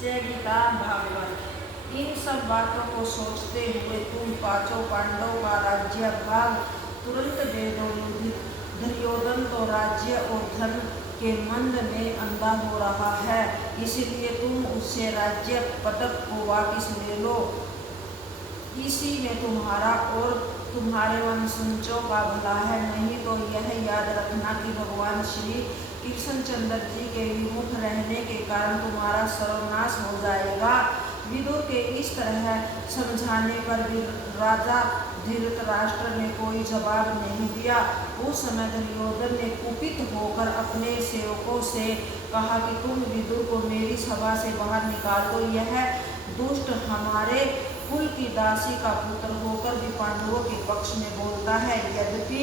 जय गीता भागवत। इन सब बातों को सोचते हुए तुम पांचों पांडवों का राज्य भाग तुरंत दे दो। दुर्योधन तो राज्य और धन के मंद में अंधा हो रहा है, इसलिए तुम उससे राज्य पदक को वापस ले लो। इसी में तुम्हारा और तुम्हारे वंशजों का भला है। नहीं तो यह याद रखना कि भगवान श्री कृष्णचंद्र जी के विमुख रहने के कारण तुम्हारा सर्वनाश हो जाएगा। विदुर के इस तरह समझाने पर भी राजा धृतराष्ट्र ने कोई जवाब नहीं दिया। उस समय दुर्योधन ने कुपित होकर अपने सेवकों से कहा कि तुम विदुर को मेरी सभा से बाहर निकाल दो। यह दुष्ट हमारे कुल की दासी का पुत्र होकर भी पांडवों के पक्ष में बोलता है। यद्यपि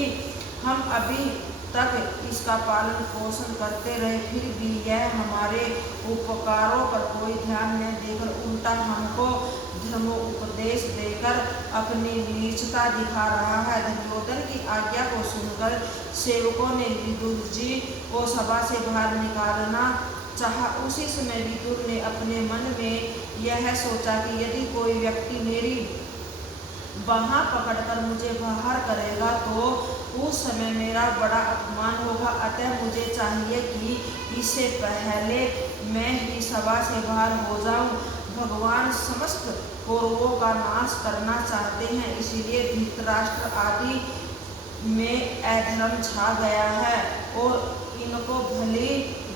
हम अभी तक इसका पालन पोषण करते रहे, फिर भी यह हमारे उपकारों पर कोई ध्यान न देकर उल्टा हमको धर्मोपदेश देकर अपनी नीचता दिखा रहा है। दुर्योधन की आज्ञा को सुनकर सेवकों ने विदुर जी को सभा से बाहर निकालना चाहा। उसी समय विदुर ने अपने मन में यह सोचा कि यदि कोई व्यक्ति मेरी बाँह पकड़कर मुझे बाहर करेगा तो उस समय मेरा बड़ा अपमान होगा। अतः मुझे चाहिए कि इससे पहले मैं ही सभा से बाहर हो जाऊं। भगवान समस्त कौरवों का नाश करना चाहते हैं, इसीलिए धृतराष्ट्र आदि में अधर्म छा गया है और इनको भली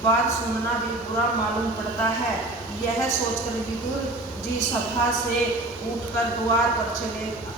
बात सुनना भी बुरा मालूम पड़ता है। यह सोचकर विदुर जी सभा से उठकर द्वार पर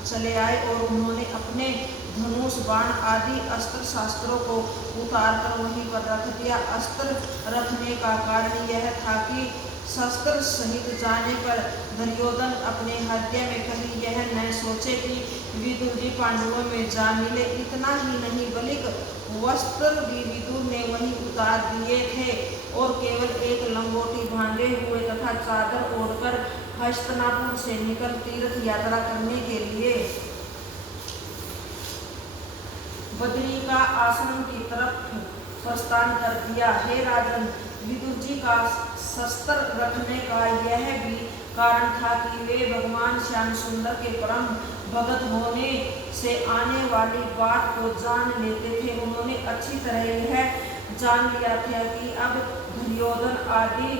चले आए और उन्होंने अपने धनुष बाण आदि अस्त्र शास्त्रों को उतारकर वहीं पर रख दिया। अस्त्र रखने का कारण यह था कि शस्त्र सहित जाने पर दुर्योधन अपने हृदय में कहीं यह न सोचे कि विदुर जी पांडवों में जा मिले। इतना ही नहीं बल्कि वस्त्र भी विदुर ने वहीं उतार दिए थे और केवल एक लंगोटी बांधे हुए तथा चादर ओढ़कर हस्तिनापुर से निकल तीर्थ यात्रा करने के लिए बद्री का आश्रम की तरफ प्रस्थान कर दिया। हे राजन, विदुर जी का शस्त्र रखने का यह भी कारण था कि वे भगवान श्याम सुंदर के परम भगत होने से आने वाली बात को जान लेते थे। उन्होंने अच्छी तरह यह जान लिया था कि अब दुर्योधन आदि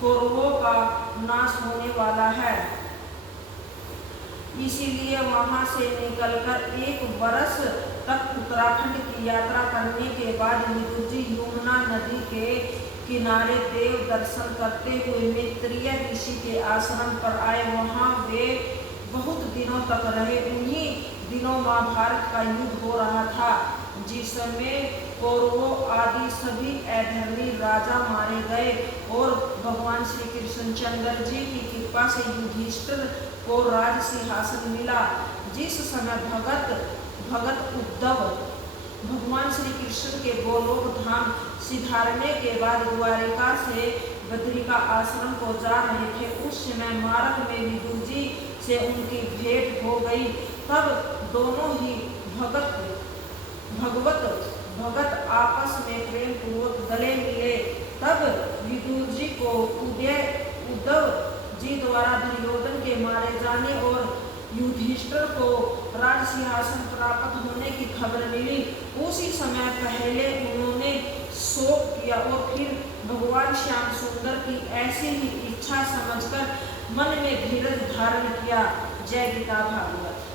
कौरवों का नाश होने वाला है। इसीलिए वहां से निकलकर एक वर्ष तक उत्तराखंड की यात्रा करने के बाद विदुर जी यमुना नदी के किनारे देव दर्शन करते हुए मैत्रेय ऋषि के आश्रम पर आए। वहां वे बहुत दिनों तक रहे। उन्हीं दिनों महाभारत का युद्ध हो रहा था, जिसमें कौरवों आदि सभी अधर्मी राजा मारे गए और भगवान श्री कृष्णचंद्र जी की कृपा से युधिष्ठिर को राज सिंहासन मिला। जिस समय भगत उद्धव भगवान श्री कृष्ण के गोलोक धाम सिधारने के बाद द्वारिका से बद्री का आश्रम को जा रहे थे, उस समय मार्ग में विदुर जी से उनकी भेंट हो गई। तब दोनों ही भगत आपस में प्रेम पूर्वक गले मिले। तब विदुर जी को उद्धव जी द्वारा दुर्योधन के मारे जाने और युधिष्ठिर को राज सिंहासन प्राप्त होने की खबर मिली। उसी समय पहले उन्होंने शोक किया और फिर भगवान श्याम सुंदर की ऐसी ही इच्छा समझकर मन में धीरज धारण किया। जय गीता भागवत।